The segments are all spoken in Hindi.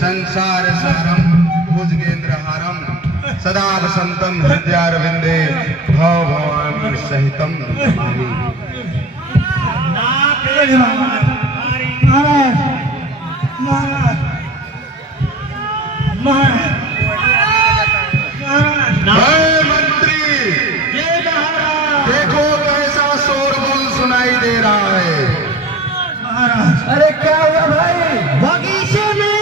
संसार सारम भुजगेन्द्रहारम सदा वसंतम हृदयारविंदे भव भवानी सहितम नमामि। मंत्री देखो कैसा शोरगुल सुनाई दे रहा है। अरे क्या हुआ भाई? बगीचे में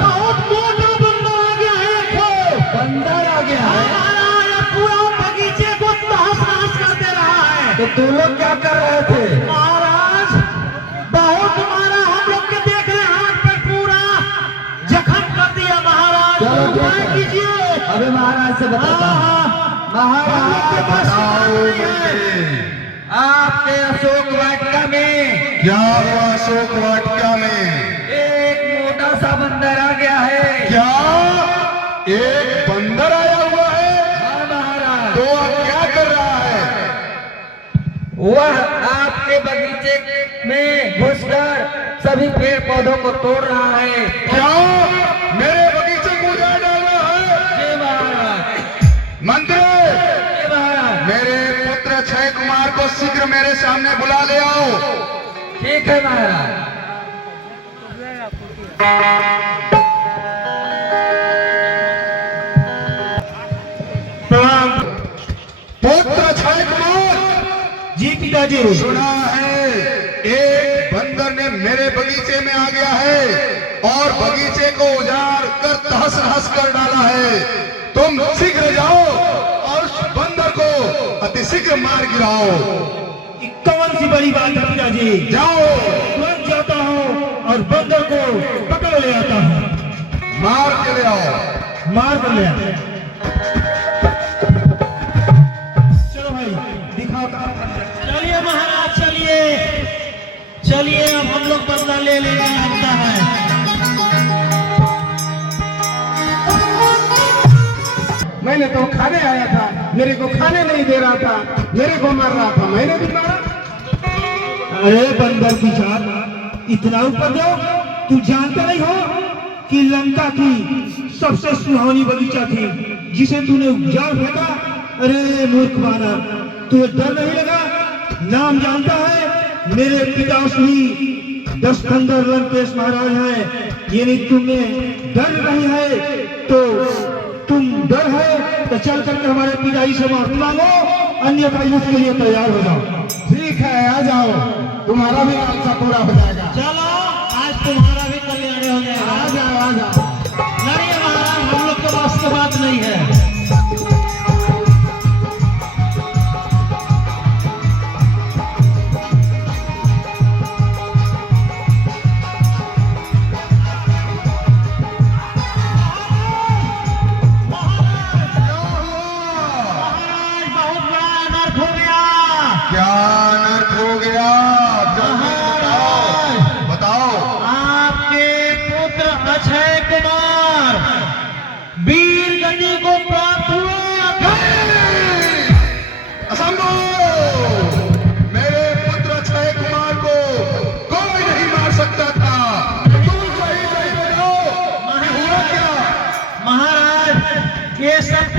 बहुत मोटा बंदर आ गया है। बंदर आ गया है? महाराज पूरा बगीचे को तहस नहस कर दे रहा है। तो तुम लोग क्या कर रहे थे? महाराज बहुत मारा, हम लोग के देख रहे हाथ पे पूरा जख्म कर दिया महाराज। चलो उपाय कीजिए। अबे महाराज से बताता हूं। महाराज आपके अशोक वाटिका में क्या हुआ? अशोक वाटिका में एक मोटा सा बंदर आ गया है। क्या एक बंदर आया हुआ है? हाँ महाराज। तो अब क्या कर रहा है? वह आपके बगीचे में घुसकर सभी पेड़ पौधों को तोड़ रहा है। क्या मेरे बगीचे को उजाड़ डाला है? जी महाराज। मंत्री जी महाराज। मेरे पुत्र अक्षय कुमार को शीघ्र मेरे सामने बुला ले आओ। ठीक है महाराज। पुत्र अक्षय कुमार, जी पिताजी। सुना है एक बंदर ने मेरे बगीचे में आ गया है और बगीचे को उजाड़ कर तहस नहस कर डाला है। तुम शीघ्र जाओ और उस बंदर को अतिशीघ्र मार गिराओ। कौन सी बड़ी बात है पिताजी? जाओ, तुरंत जाता हूँ और बंदर को पकड़ ले आता हूँ। मार के ले आओ। मार कर ले आता। चलो भाई दिखाओ। चलिए महाराज चलिए चलिए, अब हम लोग बदला ले लेंगे लगता है। मैंने तो खाने आया था, मेरे को खाने नहीं दे रहा था, मेरे को मार रहा था, मैंने भी मारा। अरे बंदर की जात, इतना ऊपर दो। तू जानता नहीं हो कि लंका की सबसे सुहावनी बगीचा थी जिसे तूने उजाड़ फेंका? अरे मूर्ख बानर, तुझे डर नहीं लगा? नाम जानता है? मेरे पिता श्री दशकंदर लंकेश महाराज हैं। यानी तुम्हें डर नहीं है तो तुम डर है तो चल करके हमारे पिताजी से माफी मांगो, अन्यथा युद्ध के लिए तैयार हो जाओ। ठीक है, आ जाओ, तुम्हारा भी लालसा पूरा हो जाएगा। चलो आज तुम्हारा भी कल्याण हो जाएगा। आ जाओ, आ जाओ। लड़िए महाराज, हम लोग के पास की बात नहीं है।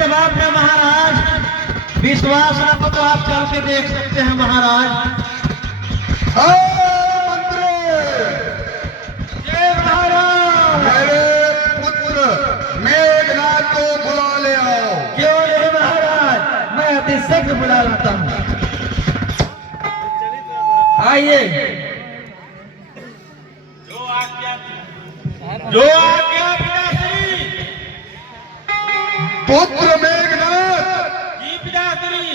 बात है महाराज, विश्वास रखो तो आप चल के देख सकते हैं महाराज। मंत्री, जय महाराज। मेरे पुत्र मेघनाथ को बुला ले आओ। क्यों नहीं महाराज, मैं अति शीघ्र बुला लाता हूँ। आइए। जो आज्ञा पिताश्री। पुत्र मेघनाथ, जी पिताश्री।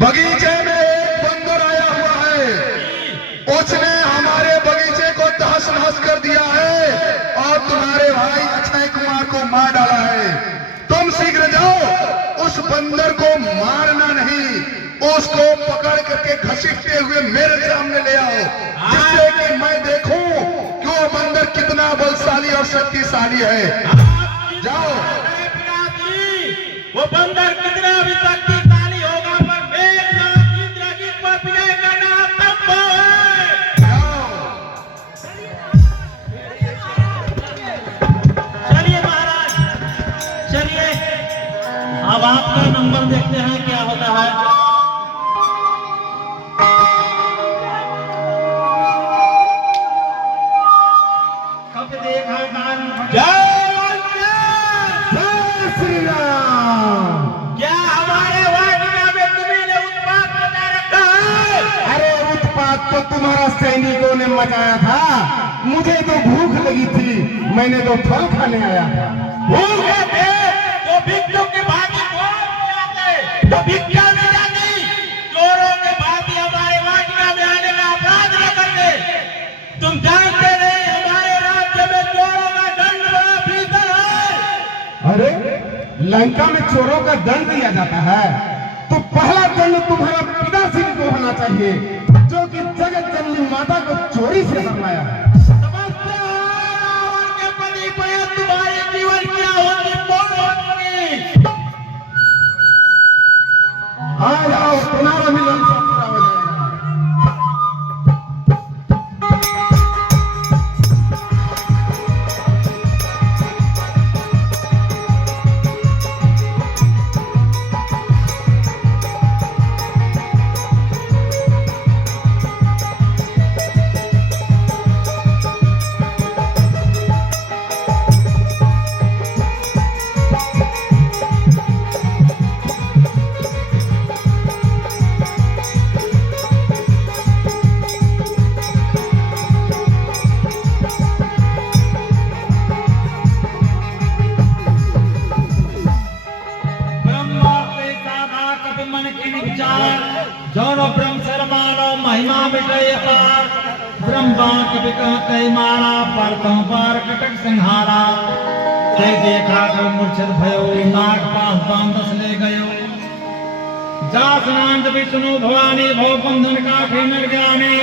बगीचे में एक बंदर आया हुआ है, उसने हमारे बगीचे को तहस नहस कर दिया है और तुम्हारे भाई अक्षय कुमार को मार डाला है। तुम शीघ्र जाओ, उस बंदर को मारना नहीं, उसको पकड़ करके घसीटते हुए मेरे सामने ले आओ, जिससे कि मैं देखूं कि वो बंदर कितना बलशाली और शक्तिशाली है। जाओ। वो बंदर कितना भी शक्तिशाली होगा पर मेघनाथ इंद्रजीत पर विजय करना असंभव है। आपका नंबर देखते हैं क्या होता है। कब देखा जय श्री राम। क्या हमारे वाटिका में तुम्हें उत्पात मचा रखा है? अरे उत्पात तो तुम्हारा सैनिकों ने मचाया था, मुझे तो भूख लगी थी, मैंने तो फल खाने आया था। भूखे थे तो भिक्षुक के भागी कौन आते तो भिक्षा नहीं जाती। चोरों के भागी हमारे वाटिका में आने का अपराध न करते। तुम जानते नहीं हमारे राज्य में चोरों का दंड बड़ा भीषण है। अरे लंका में चोरों का दंड दिया जाता है तो पहला दंड तुम्हारा पिताश्री को होना चाहिए, जो कि जगत जननी माता को चोरी से हरवाया है। समझते हो रावण के पति पर तुम्हारे जीवन क्या होगी कौन होगी। आ जाओ, तुम्हारा मिलन सब पूरा हो जाएगा। जौनो ब्रह्म शर्मानो महिमा मिटय पार। ब्रह्मा कवि कह कई मारा परतों पार कटक सिंहारा। कई देखा तो मूर्छित भयो नाग पास बांधस ले गयो। जासनांत विष्णु भवानी भव बंधन काठे मिल ज्ञानी।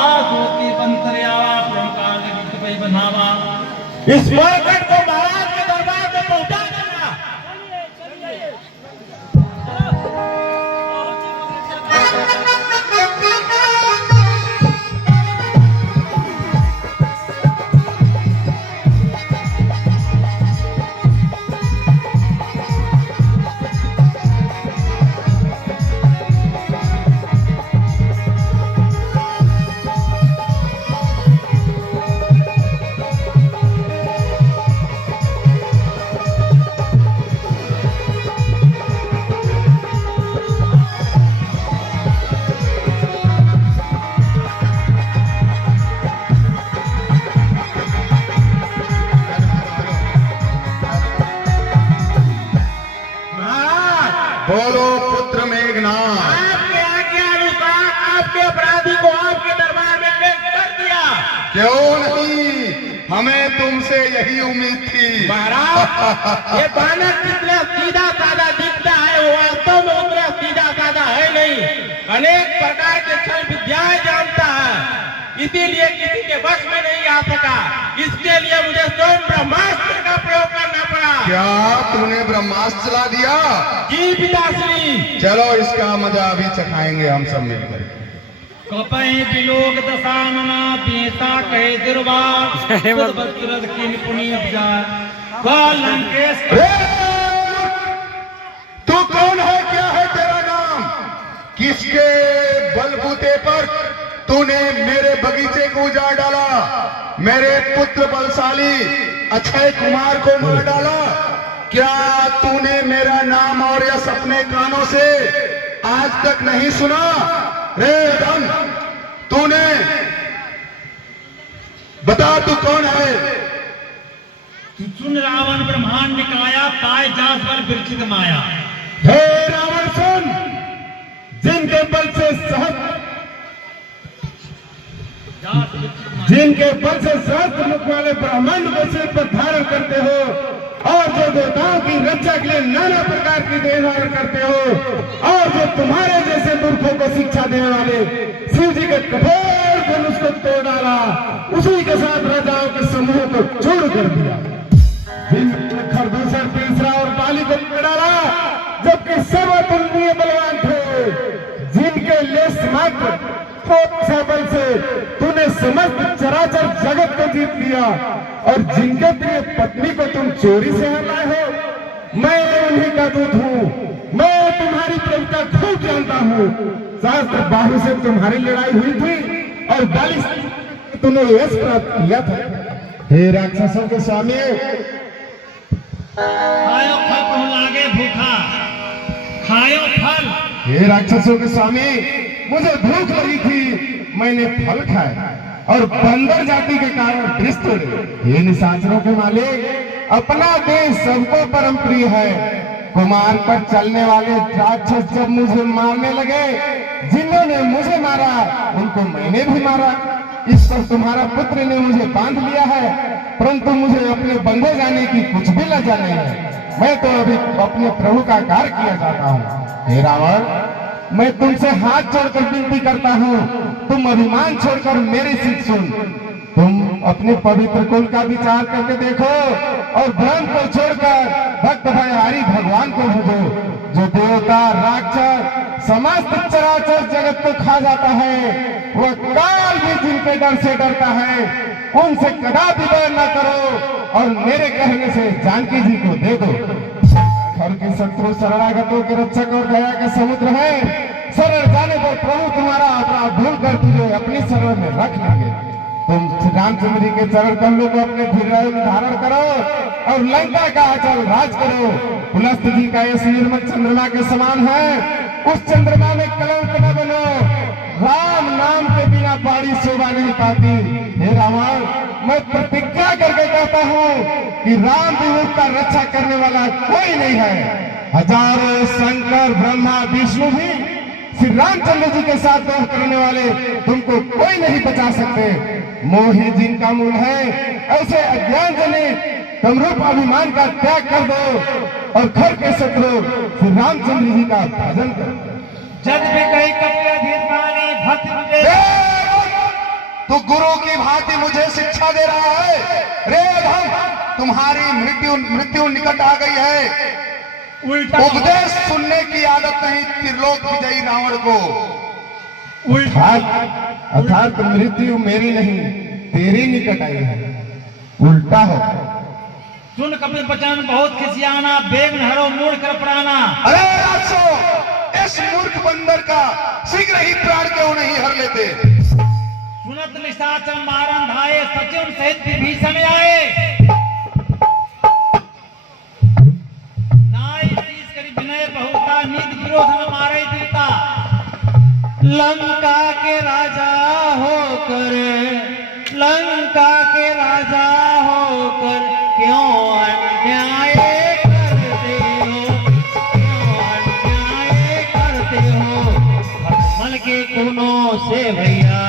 आसोती बंतर आवा प्रकार विक्त पई बनावा। इस मरकट को महाराज के दरबार में पहुंचा देना। बोलो पुत्र मेघनाथ। आपके आज्ञा अनुसार आपके अपराधी को आपके दरबार में पेश कर दिया। क्यों नहीं, हमें तुमसे यही उम्मीद थी। महाराज ये बानर जितना सीधा साधा दिखता है वो वास्तव में उतना सीधा साधा है नहीं। अनेक प्रकार के छल विद्याएं जानता है, इसीलिए किसी के वश में नहीं आ सका। इसके लिए मुझे स्वयं ब्रह्मास्त्र का प्रयोग करना पड़ा। क्या तूने ब्रह्मास्त्र चला दिया? जी पिताश्री। चलो इसका मजा अभी चखाएंगे हम सब मिलकर। कपै विलोक दशानना पीता कहे दुर्वास बद्रद की निपुणी उपजा लंकेश। तू कौन है, क्या है तेरा नाम? किसके बलबूते पर तूने मेरे बगीचे को उजाड़ डाला, मेरे पुत्र बलशाली अक्षय कुमार को मार डाला? क्या तूने मेरा नाम और यश अपने कानों से आज तक नहीं सुना? रे धन, तूने बता तू कौन है? सुन रावण ब्रह्मांड निकाया पाए जास बल विरचित माया। हे रावण सुन, जिनके बल से सहस्त्र मुख वाले ब्रह्मांड को सिर पर धारण करते हो और जो देवताओं की रक्षा के लिए नाना प्रकार की देह धारण करते हो और जो तुम्हारे जैसे मूर्खों को शिक्षा देने वाले शिव जी के कठोर धनुष को तोड़ डाला, उसी के साथ राजाओं के समूह को चूर कर दिया। जिनने खरदूसर तीसरा और बाली को तोड़ डाला जबकि सर्वतुलनीय बलवान थे, जिनके लेस मात्र बल से तूने समस्त चराचर जगत को जीत लिया और जिनके प्रिय पत्नी को तुम चोरी से हर लाए हो, मैं उन्हीं का दूत हूँ। मैं तुम्हारी प्रभुता खूब जानता हूँ। शास्त्र बाहु से तुम्हारी लड़ाई हुई थी और 42 तुमने यश प्राप्त किया था। हे राक्षसों के स्वामी, खायो फल कहूं लागे भूखा, खायो फल। हे राक्षसों के स्वामी, मुझे भूख लगी थी, मैंने फल खाया और बंदर जाति के कारण वृक्ष तोड़े। हे निशाचरों के मालिक, अपना देश सबको परम प्रिय है। कुमार पर चलने वाले राक्षस जब मुझे मारने लगे, जिन्होंने मुझे मारा उनको मैंने भी मारा। इस पर तुम्हारा पुत्र ने मुझे बांध लिया है, परंतु मुझे अपने बंधे जाने की कुछ भी लज्जा नहीं है। मैं तो अभी अपने प्रभु का कार्य किया जाता हूँ। हे रावण, मैं तुमसे हाथ जोड़कर विनती करता हूँ, तुम अभिमान छोड़कर मेरी सीख सुन। तुम अपने पवित्र कुल का विचार करके देखो और भ्रम को छोड़कर भक्त भयहारी भगवान को भजो। जो देवता राक्षस समस्त चराचर जगत को खा जाता है, वह काल भी जिनके डर से डरता है, उनसे कदापि बैर न करो और मेरे कहने से जानकी जी को दे दो। घर के शत्रु शरणागतों के रक्षक और दया के समुद्र है। शरण जाने पर प्रभु तुम्हारा अपराध धूल कर तुझे अपनी शरण में रख लेंगे। तुम श्री रामचंद्र जी के चरण कमलों को अपने हृदय में धारण करो और लंका का अचल राज करो। पुलस्त जी का यश निर्मल चंद्रमा के समान है, उस चंद्रमा में कलंक न बनो। राम नाम के बिना पहाड़ी शोभा नहीं पाती। हे रावण, मैं प्रतिज्ञा करके कहता हूँ कि राम विमुख का रक्षा करने वाला कोई नहीं है। हजारों शंकर ब्रह्मा विष्णु भी श्री रामचंद्र जी के साथ दोष करने वाले तुमको कोई नहीं बचा सकते। मोह जिनका मूल है, ऐसे अज्ञान जनित तमरूप अभिमान का त्याग कर दो और घर के शत्रु श्री रामचंद्र जी का भजन करो। जग भी कहीं कपड़े धीर पानी भक्त मुझे। तू गुरु की भांति मुझे शिक्षा दे रहा है। रे धम, तुम्हारी मृत्यु निकट आ गई है। उल्टा उपदेश सुनने की आदत नहीं त्रिलोक विजयी रावण को। अर्थात मृत्यु मेरी नहीं तेरी निकट आई है। उल्टा हो। सुन कपिल बचन बहुत खिसियाना, बेग न हरो मूड कर पड़ाना। अरे राक्षसो, इस मूर्ख बंदर का शीघ्र ही प्राण क्यों नहीं हर लेते। सुनत निशाचर मारन धाये, सचिव सहित विभीषण आए। नाई शीश करी विनय बहुता, नीत विरोध न मारे दूता। लंका के राजा होकर, लंका के राजा होकर क्यों अन्याय करते हो, क्यों अन्याय करते हो। खटमल के कोनों से भैया,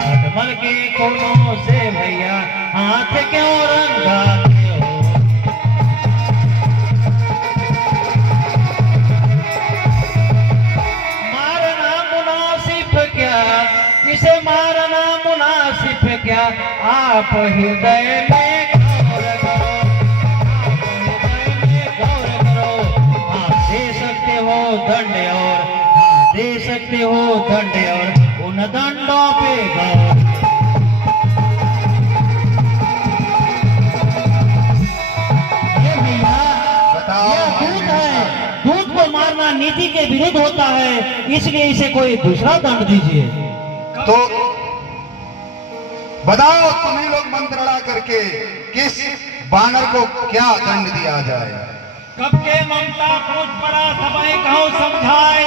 खटमल के कोनों से भैया, हाथ क्यों रंगाते हो। मारना मुनासिब क्या, इसे मारना मुनासिब क्या, आप हृदय में गौर करो, आप हृदय में गौर करो। आप दे सकते हो दंड और, आप दे सकते हो दंड और उन दंडों पे गौर। ये भैया, यह दूत है, दूत को मारना नीति के विरुद्ध होता है, इसलिए इसे कोई दूसरा दंड दीजिए। तो बताओ तुम्ही लोग मंत्र लड़ा करके किस बानर को क्या दंड दिया जाए। कब के ममता पूछ पड़ा सबाई कहूं समझाए,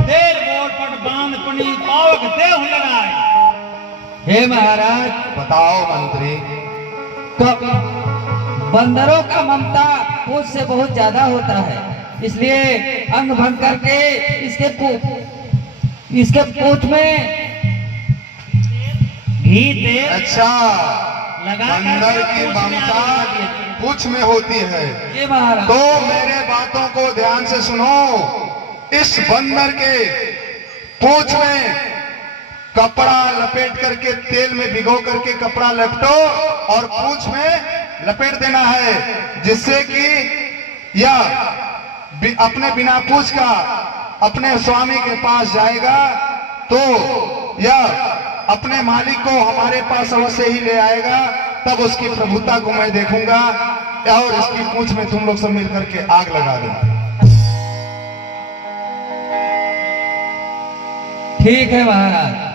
देर बोर पट बांध पनी पावक देह लगाए। हे महाराज, बताओ मंत्री। तो बंदरों का ममता पूछ से बहुत ज्यादा होता है, इसलिए अंग भंग करके इसके पूछ में घी तेल अच्छा, लगा बंदर की पूछ में ममता आग लगा दिया। पूछ में होती है। ये महाराज, तो मेरे बातों को ध्यान से सुनो। इस बंदर के पूछ में कपड़ा लपेट करके तेल में भिगो करके कपड़ा लपटो और पूछ में लपेट देना है, जिससे कि यह अपने बिना पूछ का अपने स्वामी के पास जाएगा तो यह अपने मालिक को हमारे पास अवश्य ही ले आएगा। तब उसकी प्रभुता को मैं देखूंगा। और इसकी पूंछ में तुम लोग सब मिल करके आग लगा दो। ठीक है महाराज।